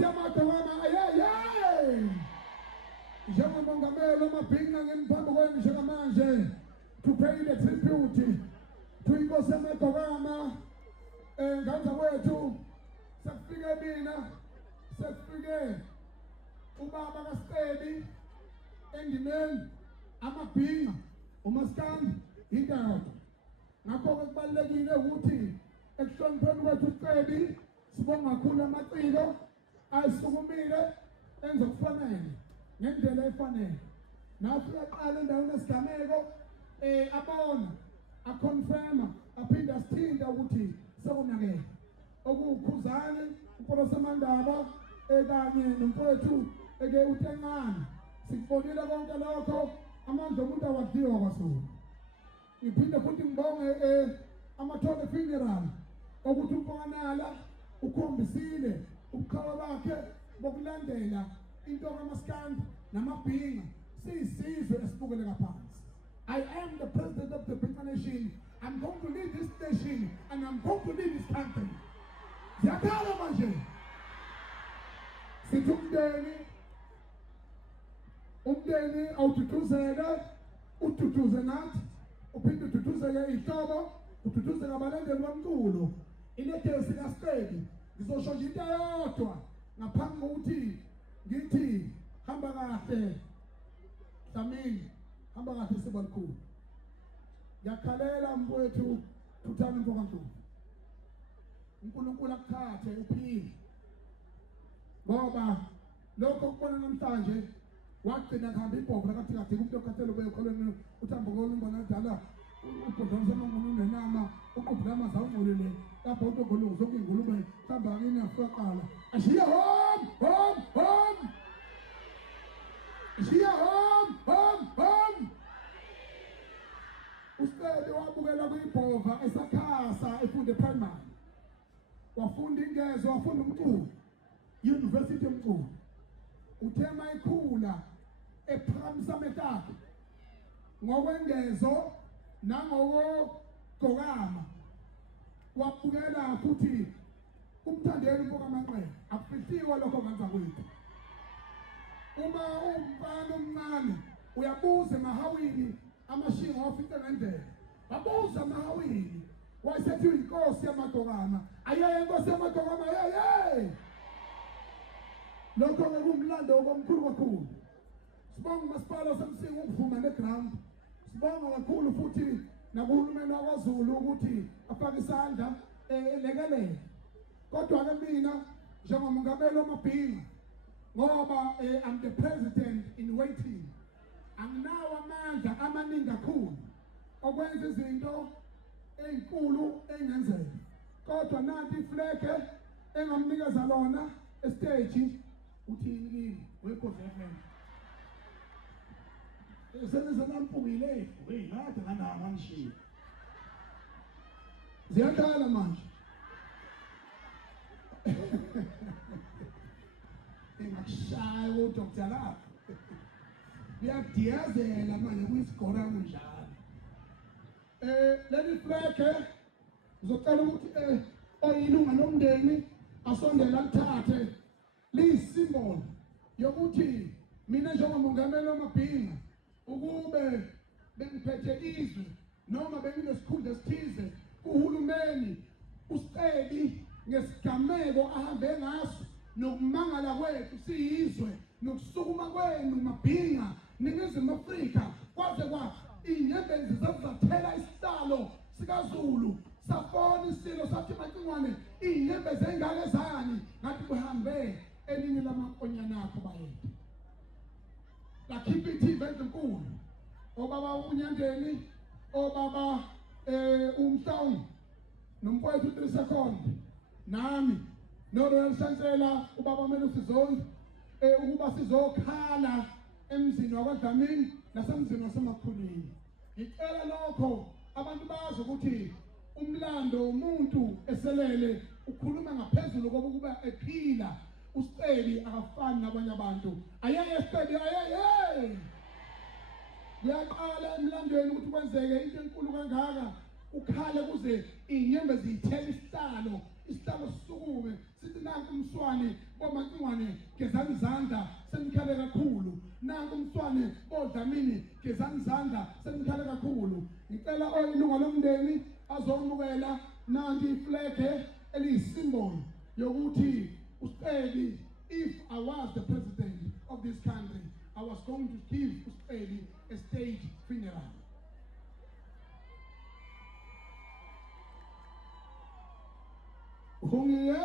inkosi yamadokama ayeye njengomongameli uMabhinqa ngemphambi kwenu njengamanje to pay the tribute to inkosi yamadokama ngapha kwethu sekufike mina sekufike ubaba kaStebi endimeni amabhinqa uMaskandi indoda ngakho kubalekile ukuthi ekuhlonipheni kwethu uStebi sibonga kakhulu amaciko ayisukumile enze kufanele ngendlela efanele nafika qala endaweni esigameko abona aconfirma aphinda asithinta ukuthi sekunakele okukhuzane uProf Mandaba kanye nomfowethu eke uTencane sikubonile konke lokho amandla omuntu awadliwa kwaSulu ngiphinde futhi ngibonge amathole funeral ukuthi uMpokanala ukhombisile ubukhawa bakhe bokulandela into kaMaskandi namabhinqa siyisizwe esibukele kaphansi. I am the president of the Bhinqa nation. I'm going to lead this nation and I'm going to lead this country. Ziyakhala manje sithi umndeni awuthutuzeke uthutuze nathi uphinde uthutuzeke ihlobo uthutuzeke abalandeli bomculo ilethesi kaStebi ngizosho nje into eyodwa ngaphambi kokuthi ngithi hamba kahle Dlamini hamba kahle Sibalikhulu ngiyakhalela mfowethu Thuthani Mpokantulo uNkulunkulu akuthathe uphile ngoba lokho kubona namhlanje wagcina khamba ibhokwe kathi kathi umuntu okhathele ubekholweni uThambo koLumbana dala ubhodonza nomuntu nenama uqubhula amazawungcolile lapho utogolo zonke ingulube hamba kini afaqala ashiya home ashiya home uStebi wabukela kuyibhova esakhasa efunde primary wafunda ingezo wafunda umculo university umculo uthema ikhula ephamisa ametakhe ngokwengezo nangokugqokama wabukela futhi umthandeli uMpokamanqele akufihliwa lokho kanza kwethu uma umfana omncane uyabuza emahawini amashingo ofite ngendlela babuza emahawini wayesethi inkosi yamadokama ayeye inkosi yamadokama ayeye lokho ngokumlando okomkhulu kakhulu sibonga umasipala semsinga ukuvuma neground sibonga kakhulu futhi nakuhulumeni wakwaZulu ukuthi afake isandla elekelele kodwa ke mina njengomongameli wamabhinqa ngoba I'm the president in waiting anginawo amandla amaningi kakhulu okwenza izinto ezinkulu engenzeka kodwa nathi ifleke engamnikeza lona estage uthini kimi wekhoze FM senze nampungile ngathi nganama ngishiya ziyakhala manje engakushaya uDr. lapho uyadiyazela manje kuyisigora kunjalo leli fleke ngizocela ukuthi oyilunga lomndeni asondela lithathe liyisymbol yokuthi mina njengomongameli wamabhinqa ukube bengiphethe izwe noma benginesikhundla esithize kuhulumeni uStebi ngesigameko ahambe ngaso nokumangala kwethu siyizwe nokusukuma kwenu mabhinqa ningizimu Afrika kwaze kwa inyembezi zathela isihlalo sikaZulu safona isilo sathi maqingwane inyembezi engake zani ngathi kuhambe elinye lamakonyana akho bayethu lakhipha iTV enkulu obaba uNyandeni obaba uMhlawumbe nomfowethu uTrisekhona nami noRoyal Chancellor ubaba Melusi Zondi ukuba sizokhala emzini wakwaDlamini nasemzini wasemakhulwini ngicela lokho abantu bazi ukuthi umlando umuntu eselele ukhuluma ngaphezulu kokuba ephila uStebi akafani nabanye abantu ayeye Stebi ayeye uyaqala emlandweni ukuthi kwenzeke into enkulu kangaka ukhale kuze inyembezi zithele isihlalo sisukume sithi nanku umswane boMacingwane gezani izandla senikhale kakhulu, nanku umswane boDlamini gezani izandla senikhale kakhulu. Ngicela oyilunga lomndeni azomukela nanti iflege eliyisymbol yokuthi uSiceli, if I was the president of this country, I was going to give uSiceli a state funeral.